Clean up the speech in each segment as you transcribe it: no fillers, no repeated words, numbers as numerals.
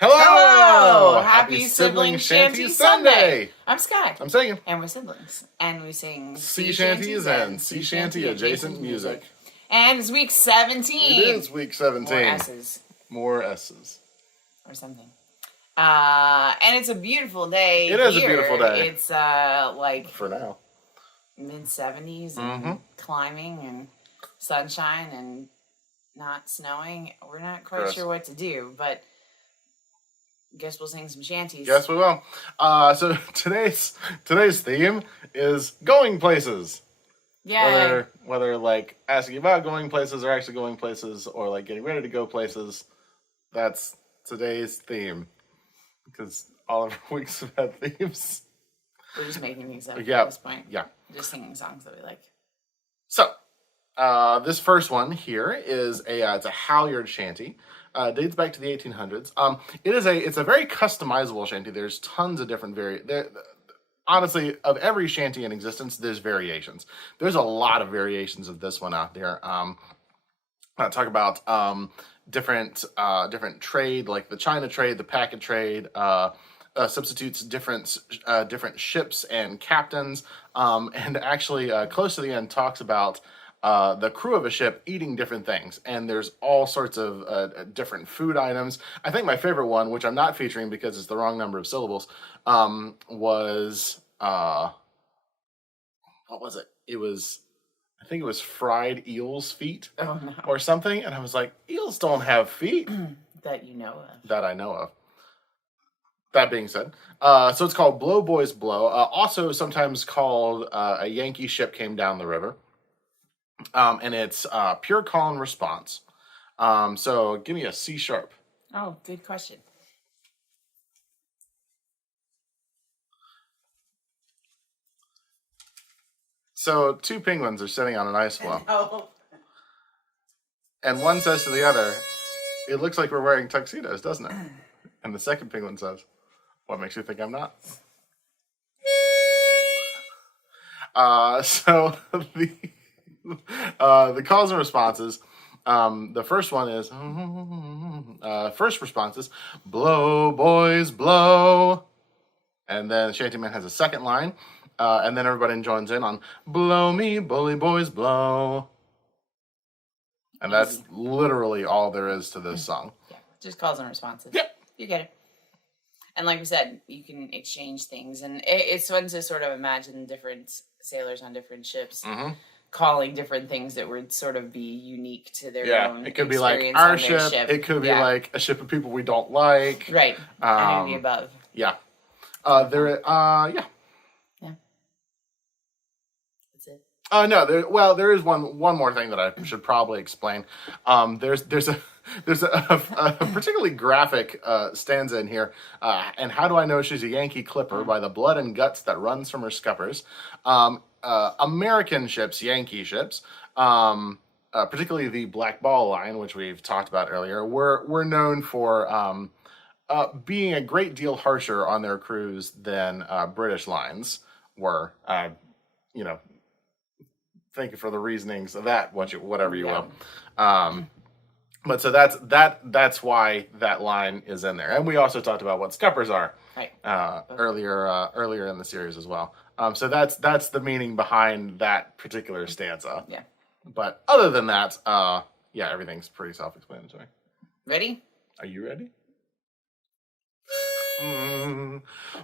Hello! Happy Sibling Shanty Sunday! I'm Sky. I'm singing. And we're siblings. And we sing Sea shanties and sea shanty adjacent music. And it's week 17. It is week 17. More S's. More S's. Or something. And it's a beautiful day. It is a beautiful day. It's like for now. Mid-70s and climbing and sunshine and not snowing. We're not quite sure what to do, but guess we'll sing some shanties. Yes, we will. So today's theme is going places. Yeah. Whether like asking about going places or actually going places or like getting ready to go places, that's today's theme. Because all of our weeks have had themes. We're just making things up at this point. Yeah. Just singing songs that we like. So, this first one here is it's a Halyard Shanty. Dates back to the 1800s. It's a very customizable shanty. There's tons of different honestly, of every shanty in existence, there's variations. There's a lot of variations of this one out there. I'll talk about different trade, like the China trade, the packet trade, substitutes different ships and captains, and actually close to the end talks about the crew of a ship eating different things, and there's all sorts of different food items. I think my favorite one, which I'm not featuring because it's the wrong number of syllables, was what was it? I think it was fried eel's feet or something, and I was like, eels don't have feet. That you know of. That I know of. That being said, so it's called Blow Boys Blow, also sometimes called a Yankee ship came down the river. And it's pure call and response. So give me a C sharp. Oh, good question. So two penguins are sitting on an ice floe. Oh. And one says to the other, "It looks like we're wearing tuxedos, doesn't it?" And the second penguin says, "What makes you think I'm not?" So the calls and responses. The first one is first response is "Blow, boys, blow," and then Shantyman has a second line, and then everybody joins in on "Blow me, bully boys, blow," and that's literally all there is to this song. Yeah, just calls and responses. Yep, you get it. And like we said, you can exchange things, and it's fun to sort of imagine different sailors on different ships. Calling different things that would sort of be unique to their own. It could be like our ship. It could be like a ship of people we don't like. Right. Any of the above. Yeah. Yeah. That's it. No. There is one more thing that I should probably explain. There's a particularly graphic stanza in here. And how do I know she's a Yankee clipper? By the blood and guts that runs from her scuppers. American ships, Yankee ships, particularly the Black Ball line, which we've talked about earlier, were known for being a great deal harsher on their crews than British lines were. Thank you for the reasonings of that, whatever you will. But so that's why that line is in there, and we also talked about what scuppers are earlier in the series as well. So that's the meaning behind that particular stanza. Yeah. But other than that, everything's pretty self-explanatory. Ready? Are you ready?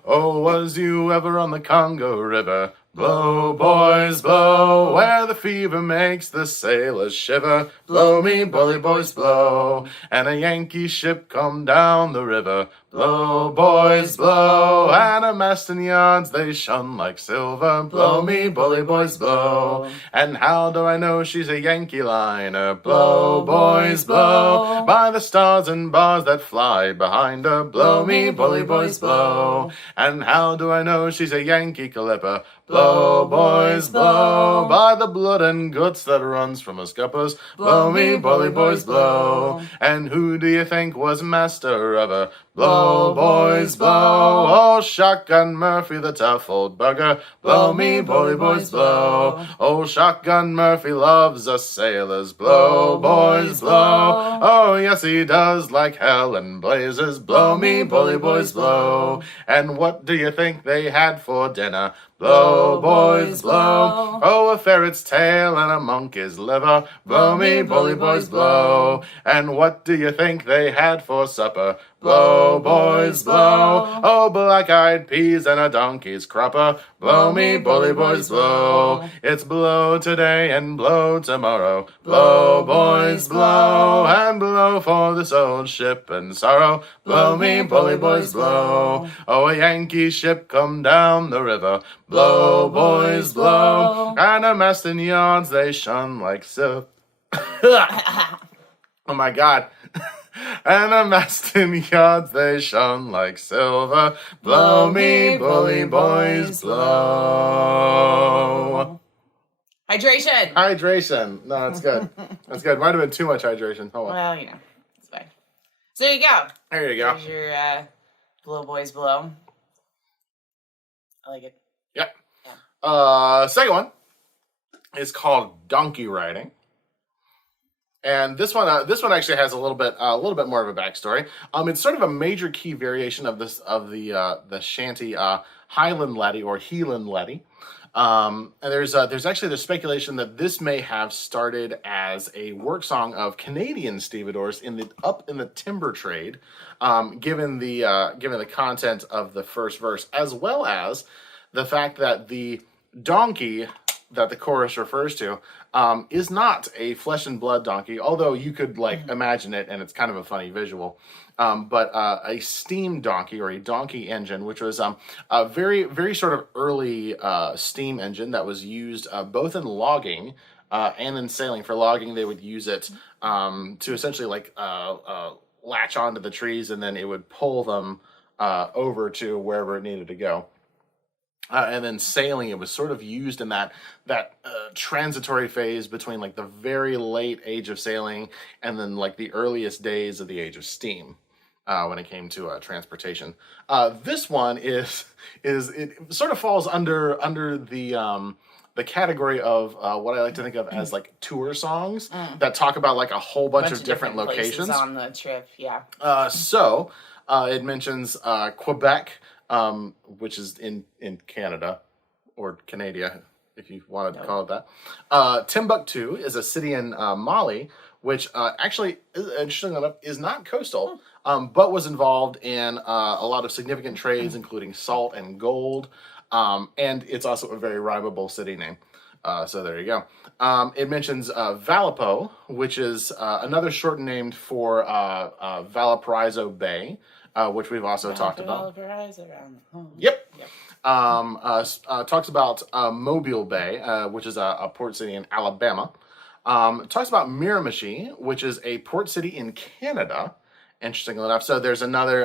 Oh, was you ever on the Congo River? Blow, boys, blow, where the fever makes the sailors shiver. Blow me, bully boys, blow, and a Yankee ship come down the river. Blow, boys, blow, and a mast and yards they shone like silver. Blow me, bully boys, blow, and how do I know she's a Yankee liner? Blow, boys, blow, by the stars and bars that fly behind her. Blow me, bully boys, blow, and how do I know she's a Yankee clipper? Blow, boys, blow, by the blood and guts that runs from us scuppers. Blow me, bully boys, blow. And who do you think was master of her? Blow, boys, blow. Oh, Shotgun Murphy, the tough old bugger. Blow me, bully boys, blow. Oh, Shotgun Murphy loves us sailors. Blow, boys, blow. Oh, yes, he does, like hell and blazes. Blow me, bully boys, blow. And what do you think they had for dinner? Blow, boys, blow. Oh, a ferret's tail and a monkey's liver. Blow me, bully boys, blow. And what do you think they had for supper? Blow, boys, blow. Oh, black-eyed peas and a donkey's crupper. Blow me, bully boys, blow. It's blow today and blow tomorrow. Blow, boys, blow. And blow for this old ship and sorrow. Blow me, bully boys, blow. Oh, a Yankee ship come down the river. Blow, boys, blow. And a mast and yards, they shone like silk. Oh, my God. And a mast and yards, they shone like silver. Blow me, bully boys, blow. Hydration. Hydration. No, that's good. That's good. Might have been too much hydration. Oh, well. Well, it's fine. So there you go. There you go. There's your blow, boys, blow. I like it. Yep. Yeah. Second one is called donkey riding. And this one actually has a little bit more of a backstory. It's sort of a major key variation of the shanty Highland Laddie or Heelan Laddie. And there's actually speculation that this may have started as a work song of Canadian stevedores up in the timber trade, given the content of the first verse, as well as the fact that the donkey that the chorus refers to is not a flesh and blood donkey, although you could imagine it, and it's kind of a funny visual. But a steam donkey or a donkey engine, which was a very, very sort of early steam engine that was used both in logging and in sailing. For logging, they would use it to essentially latch onto the trees, and then it would pull them over to wherever it needed to go. And then sailing, it was sort of used in that transitory phase between the very late age of sailing and then the earliest days of the age of steam when it came to transportation. This one is it sort of falls under the category of what I like to think of as tour songs that talk about a whole bunch of different locations on the trip. Yeah. So it mentions Quebec. Which is in Canada, or Canada, if you wanted to call it that. Timbuktu is a city in Mali, which actually, interestingly enough, is not coastal, but was involved in a lot of significant trades, including salt and gold, and it's also a very rhymable city name. So there you go. It mentions Valpo, which is another short name for Valparaiso Bay, which we've also talked about. Yep. Talks about Mobile Bay, which is a port city in Alabama. Talks about Miramichi, which is a port city in Canada. Interestingly enough, so there's another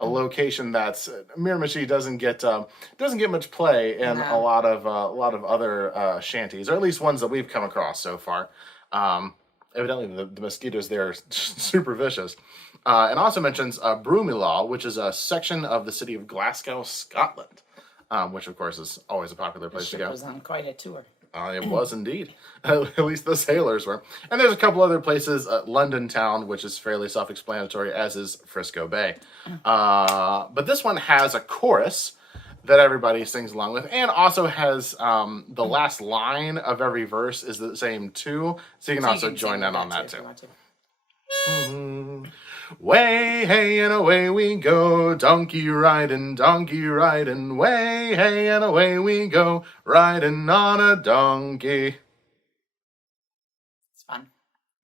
a location that's Miramichi doesn't get much play in a lot of other shanties, or at least ones that we've come across so far. Evidently, the mosquitoes there are super vicious. And also mentions Broomielaw, which is a section of the city of Glasgow, Scotland, which, of course, is always a popular place to go. It was on quite a tour. It was indeed. At least the sailors were. And there's a couple other places, London Town, which is fairly self-explanatory, as is Frisco Bay. But this one has a chorus that everybody sings along with, and also has the last line of every verse is the same too, so you can also join in on that too. Way, hey, and away we go, donkey riding, way, hey, and away we go, riding on a donkey. It's fun.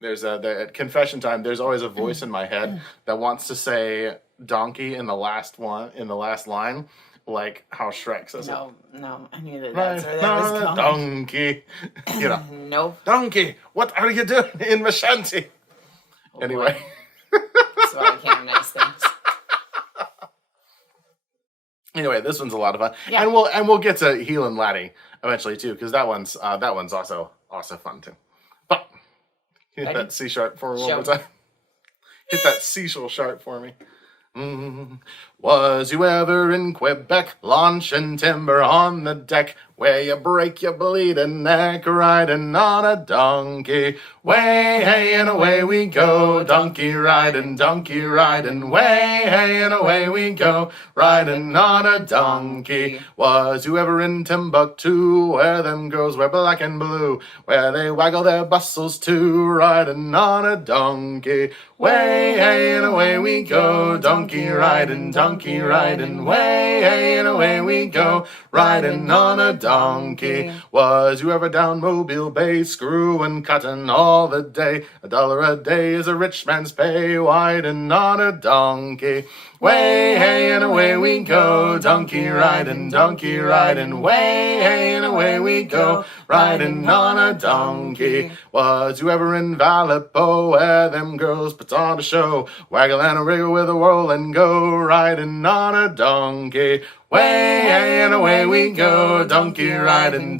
There's at confession time, there's always a voice in my head that wants to say donkey in the last line, like how Shrek says it. No, I knew that's where that was going. Donkey. Nope. Donkey, what are you doing in my shanty? Oh, anyway. That's why I can't nice things. Anyway, this one's a lot of fun, Yeah. and we'll get to Heelin' Laddie eventually too, because that one's also fun too. But hit Ready? that C sharp for me one Show. more time. Hit that C sharp for me. Was you ever in Quebec, launching timber on the deck, where you break your bleeding neck riding on a donkey? Way, hey, and away we go, donkey riding, way, hey, and away we go, riding on a donkey. Was you ever in Timbuktu, where them girls wear black and blue, where they waggle their bustles too, riding on a donkey? Way, hey, and away we go, donkey riding, way, hey, and away we go, riding on a donkey. Was you ever down Mobile Bay, screwing cotton all the day? $1 a day is a rich man's pay, riding on a donkey. Way, hey, and away we go, donkey riding, way, hey, and away we go, riding on a donkey. Was you ever in Valpo, where them girls put on a show, waggle and a wriggle with a whirl and go, riding on a donkey? Way, hey, and away we go, donkey riding,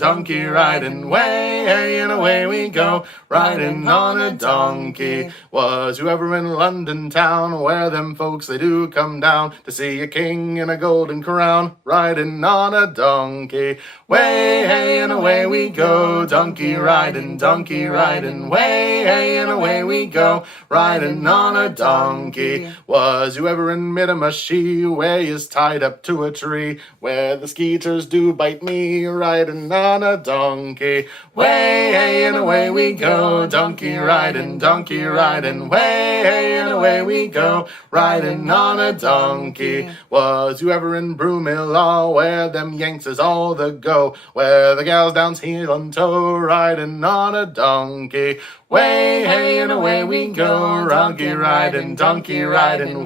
way, hey, and away we go, riding on a donkey. Was you ever in London town, where them folks they do come down to see a king in a golden crown, riding on a donkey? Way, hey, and away we go, donkey riding, way, hey, and away we go, riding on a donkey. Was you ever in Miramichi, where you's tied up to a tree, where the skeeters do bite me, riding on a donkey? Way, hey, and away we go, donkey riding, way, hey, and away we go, riding on a donkey. Was you ever in Broomielaw, where them Yanks is all the go, where the gals dance heel and toe, riding on a donkey? Way, hey, and away we go, donkey riding,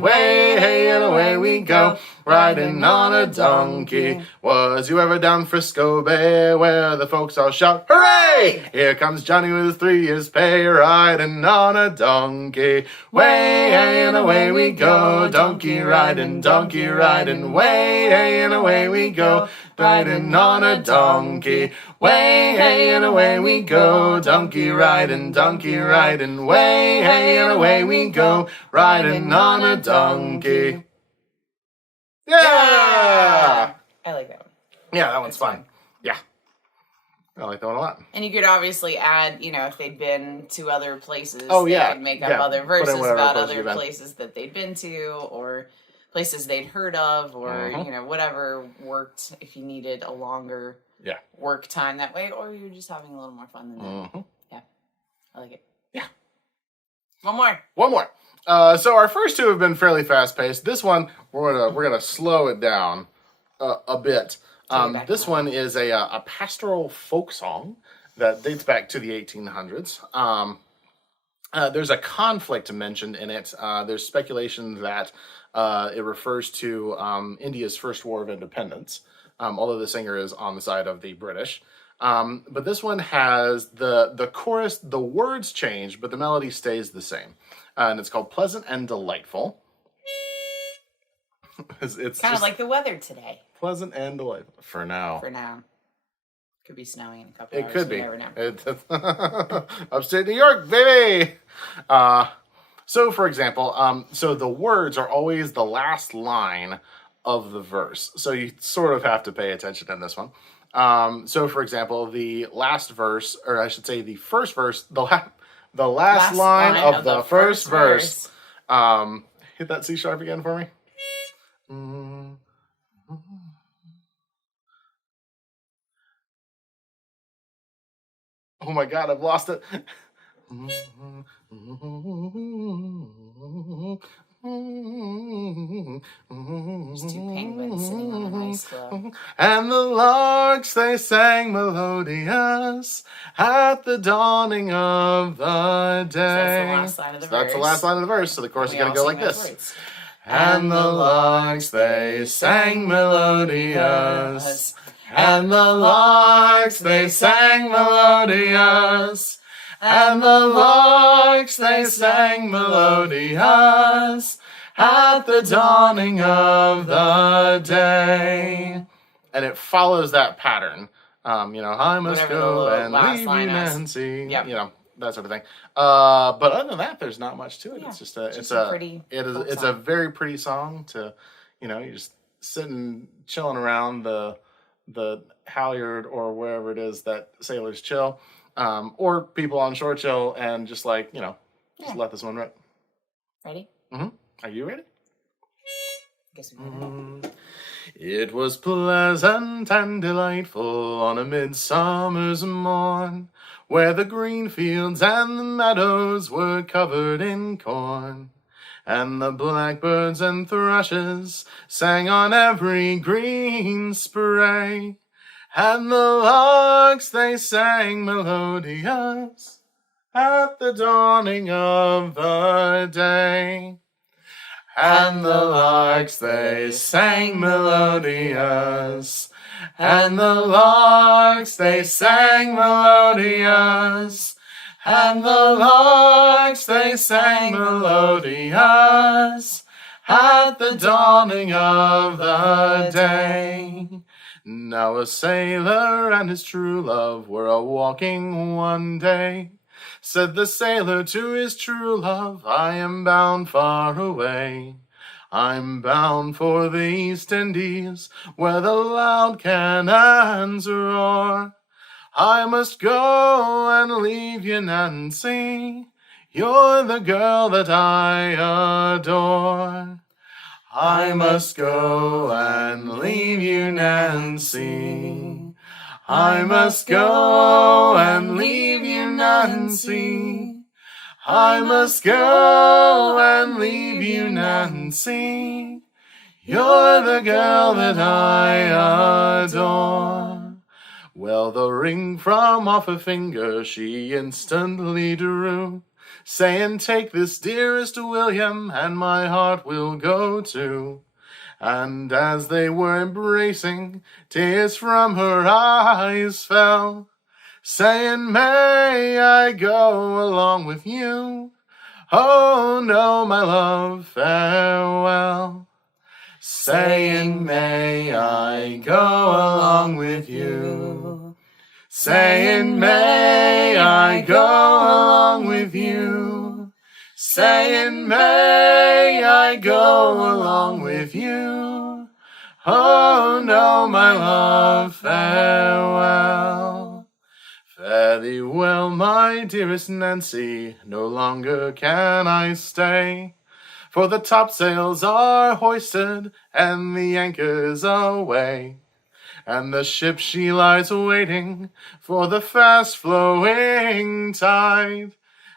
way, hey, and away we go, riding on a donkey. Was you ever down Frisco Bay, where the folks all shout, hooray! Here comes Johnny with his 3 years' pay, riding on a donkey? Way, hey, and away we go, donkey riding, way, hey, and away we go, riding on a donkey. Way, hey, and away we go, donkey riding, way, hey, and away we go, riding on a donkey. Yeah! I like that one. Yeah, that one's fun. Yeah. I like that one a lot. And you could obviously add, if they'd been to other places, Oh, yeah. they could make up other Put in verses whatever about place other you've been. places that they'd been to, or places they'd heard of, or, whatever worked if you needed a longer work time that way, or you're just having a little more fun than that. Yeah. I like it. Yeah. One more. So our first two have been fairly fast-paced. This one, we're gonna slow it down a bit. This one is a pastoral folk song that dates back to the 1800s. There's a conflict mentioned in it. There's speculation that it refers to India's first war of independence, although the singer is on the side of the British. But this one has the chorus, the words change, but the melody stays the same. And it's called Pleasant and Delightful. It's kind of like the weather today. Pleasant and delightful. For now. Could be snowing in a couple It hours. could be. You never know. Upstate New York, baby! So, for example, so the words are always the last line of the verse. So you sort of have to pay attention in this one. So, for example, the last verse, or I should say the first verse, the last line of the first verse. Hit that C sharp again for me. Oh my God, I've lost it. There's two penguins sitting on an ice globe. And the larks, they sang melodious at the dawning of the day. So that's the last line of the verse. That's the last line of the verse, so the chorus is going to go like this. Words. And the larks, they sang melodious. And the larks, they sang melodious. And the larks, they sang melodious. at the dawning of the day. And it follows that pattern. I must Whatever go the and last leave line you, is. Nancy. Yep. That sort of thing. But other than that, there's not much to it. Yeah, It's just a pretty folk it's song. a very pretty song to, you're just sitting, chilling around the halyard or wherever it is that sailors chill, or people on shore chill, and just just let this one rip. Ready? Mm-hmm. Are you ready? Guess we got it. It was pleasant and delightful on a midsummer's morn, where the green fields and the meadows were covered in corn, and the blackbirds and thrushes sang on every green spray, and the larks they sang melodious at the dawning of the day. And the larks they sang melodious, and the larks they sang melodious, and the larks they sang melodious at the dawning of the day. Now a sailor and his true love were a-walking one day. Said the sailor to his true love, I am bound far away. I'm bound for the East Indies, where the loud cannons roar. I must go and leave you, Nancy. You're the girl that I adore. I must go and leave you, Nancy. I must go and leave you, Nancy. I must go and leave you, Nancy. You're the girl that I adore. Well, the ring from off her finger she instantly drew, saying, take this, dearest William, and my heart will go too. And as they were embracing, tears from her eyes fell, saying, may I go along with you? Oh no, my love, farewell. Saying, may I go along with you? Saying, may I go along with you? Saying, may I go along with you? Oh no, my love, farewell. Fare thee well, my dearest Nancy, no longer can I stay, for the topsails are hoisted and the anchor's aweigh, and the ship she lies waiting for the fast-flowing tide.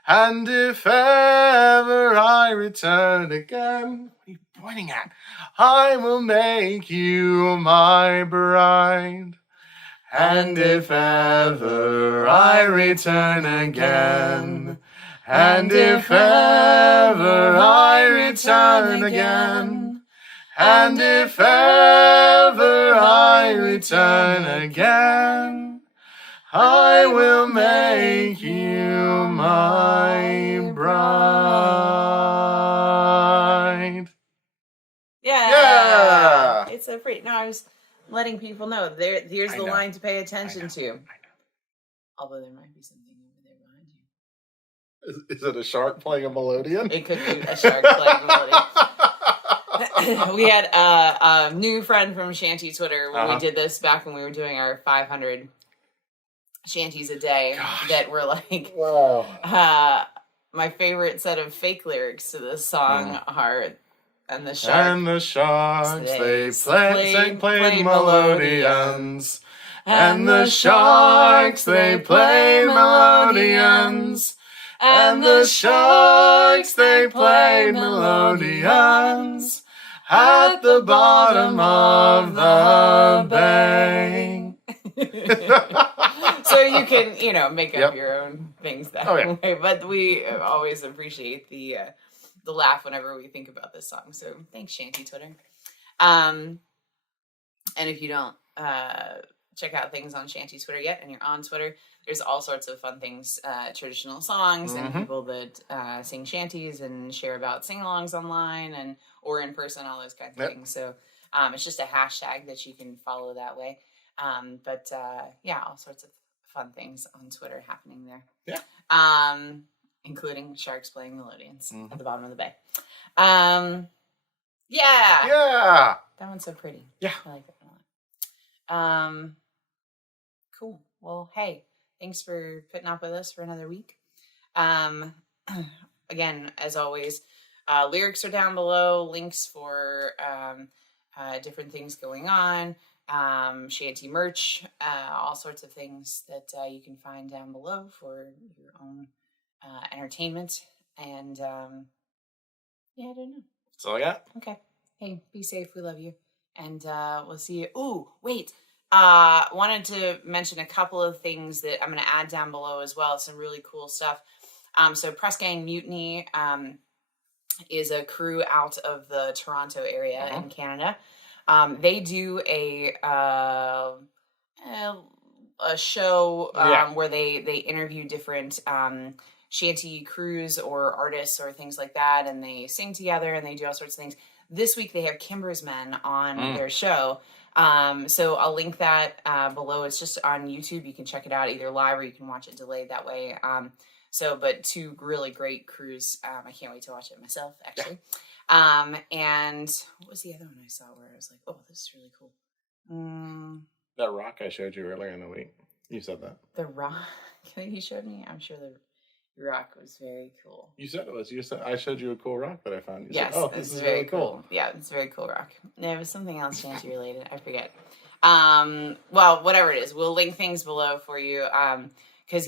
And if ever I return again, what are you pointing at? I will make you my bride. And if ever I return again, and if ever I return again, and if ever I return again, I will make you my bride. Yeah. It's a pretty. No, I was letting people know. Here's the line to pay attention to. I know. Although there might be something over there behind you. Is it a shark playing a melodeon? It could be a shark playing a melodeon. We had a new friend from Shanty Twitter when we did this back when we were doing our 500 shanties a day. Gosh. That were like, wow. My favorite set of fake lyrics to this song are, and the sharks they played melodeons, and the sharks they play melodeons, and the sharks they played melodeons at the bottom of the bay. So you can, make up your own things that way. But we always appreciate the laugh whenever we think about this song. So thanks, Shanty Twitter. And if you don't check out things on Shanty Twitter yet, and you're on Twitter, there's all sorts of fun things, traditional songs and people that sing shanties and share about sing-alongs online or in person, all those kinds of things. So it's just a hashtag that you can follow that way. Yeah, all sorts of fun things on Twitter happening there. Yeah. Including sharks playing melodians at the bottom of the bay. Yeah. Yeah. That one's so pretty. Yeah. I like that a lot. Cool. Well, hey, thanks for putting up with us for another week. Again, as always, lyrics are down below, links for different things going on, shanty merch, all sorts of things that you can find down below for your own entertainment. And yeah, I don't know. That's all I got. Okay. Hey, be safe. We love you. And we'll see you. Ooh, wait. Wanted to mention a couple of things that I'm going to add down below as well. Some really cool stuff. So Press Gang Mutiny is a crew out of the Toronto area in Canada. They do a show where they interview different shanty crews or artists or things like that, and they sing together and they do all sorts of things. This week they have Kimber's Men on their show. So I'll link that below. It's just on YouTube. You can check it out either live or you can watch it delayed that way. But two really great crews. I can't wait to watch it myself, actually. And what was the other one I saw where I was like, oh, this is really cool? That rock I showed you earlier in the week. You said that. The rock that you showed me? I'm sure the rock was very cool. You said it was. You said I showed you a cool rock that I found. You yes, said, oh, this is very cool. Yeah, it's a very cool rock. It was something else shanty related. I forget. Well, whatever it is, we'll link things below for you. Because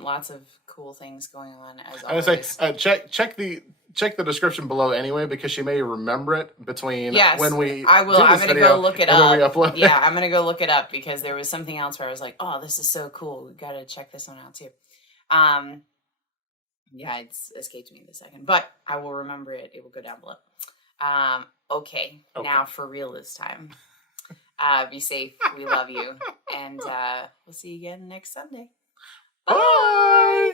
lots of cool things going on as always. I was say check the description below anyway, because she may remember it between when we. I will. I'm gonna go look it up. When we upload yeah, I'm gonna go look it up because there was something else where I was like, oh, this is so cool. We gotta check this one out too. Yeah, it's escaped me in a second, but I will remember it. It will go down below. Okay. Now for real this time. Be safe. We love you. And we'll see you again next Sunday. Bye.